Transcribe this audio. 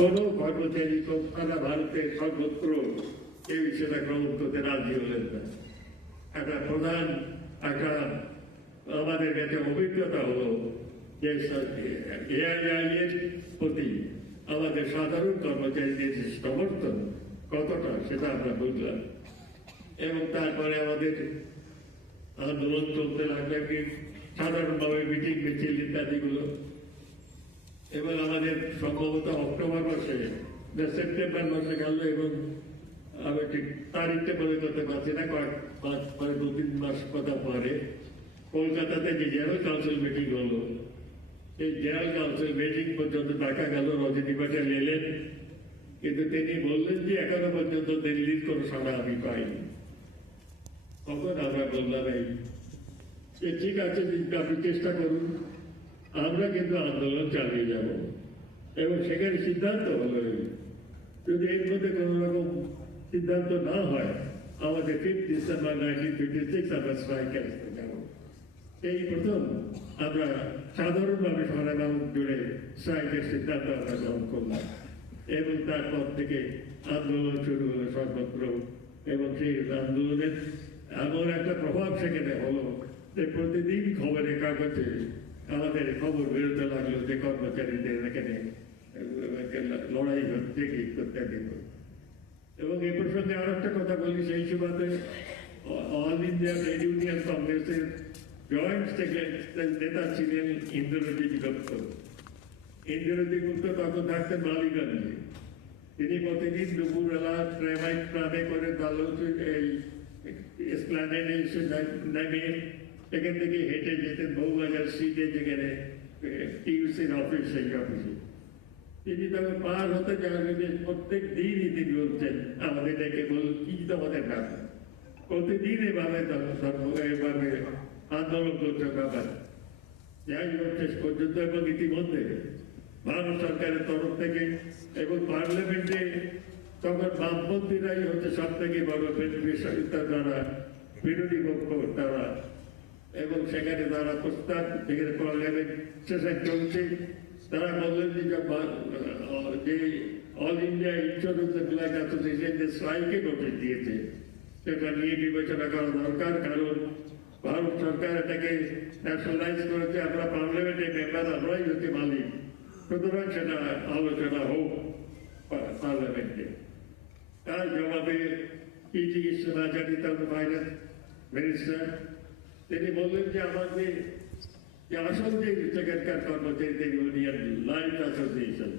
কোনো কর্মচারী সারা ভারতে সর্বত্র এই বিষয়টা গ্রহণ করতে রাজি হলেন না। একটা প্রধান একটা আমাদের কাছে অভিজ্ঞতা হলো যে এআইআই-এর প্রতি আমাদের সাধারণ কর্মচারীদের যে সমর্থন কতটা সেটা আমরা বুঝলাম। এবং তারপরে আমাদের আন্দোলন চলতে লাগলো কি সাধারণভাবে মিটিং মিছিল ইত্যাদিগুলো। এবং আমাদের সম্ভবত অক্টোবর মাসে সেপ্টেম্বর মাসে গেল এবং আমি ঠিক তারিখটা বলে করতে পারছি না, কয়েক দু তিন মাস কথা পরে কলকাতাতে যে জেনারেল কাউন্সিল মিটিং হলো, এই জেনারেল কাউন্সিল মিটিং পর্যন্ত দেখা গেল রজনী পাটিল এলেন, কিন্তু তিনি বললেন যে এখনো পর্যন্ত দিল্লির কোনো সাড়া আমি পাইনি। তখন আমরা বললাম এই যে ঠিক আছে, আপনি চেষ্টা করুন, আমরা কিন্তু আন্দোলন চালিয়ে যাব। এবং সেখানে সিদ্ধান্ত হলো যদি এর মধ্যে কোন রকম সিদ্ধান্ত না হয় আমাদের 5 ডিসেম্বর 1956 আমরা স্ট্রাইক আসতে যাব। এই প্রথম আমরা সাধারণভাবে সারা ভারত জুড়ে স্ট্রাইকের সিদ্ধান্ত আমরা গ্রহণ করলাম। এবং তারপর থেকে আন্দোলন শুরু হলো সর্বত্র। এবং সেই আন্দোলনের এমন একটা প্রভাব সেখানে হলো যে প্রতিদিন খবরের কাগজে আমাদের খবর বেরোতে লাগলো যে কর্মচারীদের এখানে লড়াই হচ্ছে ইত্যাদি। এবং এই প্রসঙ্গে আর একটা কথা বলি, সেই সুবাদে অল ইন্ডিয়া ট্রেড ইউনিয়ন কংগ্রেসের জয়েন্ট সেক্রেটারি নেতা ছিলেন ইন্দ্রজিৎ গুপ্ত। ইন্দ্রজিৎ গুপ্ত তখন থাকতেন মালিগঞ্জে। তিনি প্রতিদিন দুপুরবেলা ট্রামে করে এই এসপ্ল্যানেডে এসে নেমে এখান থেকে হেঁটে যেতেন বউবাজার স্ট্রিটে, যেখানে টিউসির অফিস, সেই অফিসে তিনি তখন পার হতে চাইলেন। প্রত্যেক দিনই তিনি বলছেন আমাদের ডেকে বলুন কি তোমাদের কাজ, প্রতিদিন এভাবে এভাবে আন্দোলন করছে ব্যাপার। যাই হোক শেষ পর্যন্ত এবং ইতিমধ্যে ভারত সরকারের তরফ থেকে এবং পার্লামেন্টে তখন বামপন্থীরাই হচ্ছে সব থেকে বড় তারা বিরোধী পক্ষ তারা। এবং সেখানে তারা প্রস্তাব, যেখানে পার্লামেন্ট সেশন চলছে, তারা বললেন যে all India insurance employees association যে স্ট্রাইকে নোটিশ দিয়েছে সেটা নিয়ে বিবেচনা করা দরকার। কারণ ভারত সরকার এটাকে ন্যাশনালাইজ করেছে, আমরা পার্লামেন্টের মেম্বার, আমরাই হচ্ছে মালিক, সুতরাং সেটা আলোচনা হোক পার্লামেন্টে। তার জবাবে কি চিকিৎসাচারী ফাইন্যান্স মিনিস্টার তিনি বললেন যে আমাদের যে আসল যে সেখানকার কর্মচারীদের ইউনিয়ন লাইফ অ্যাসোসিয়েশন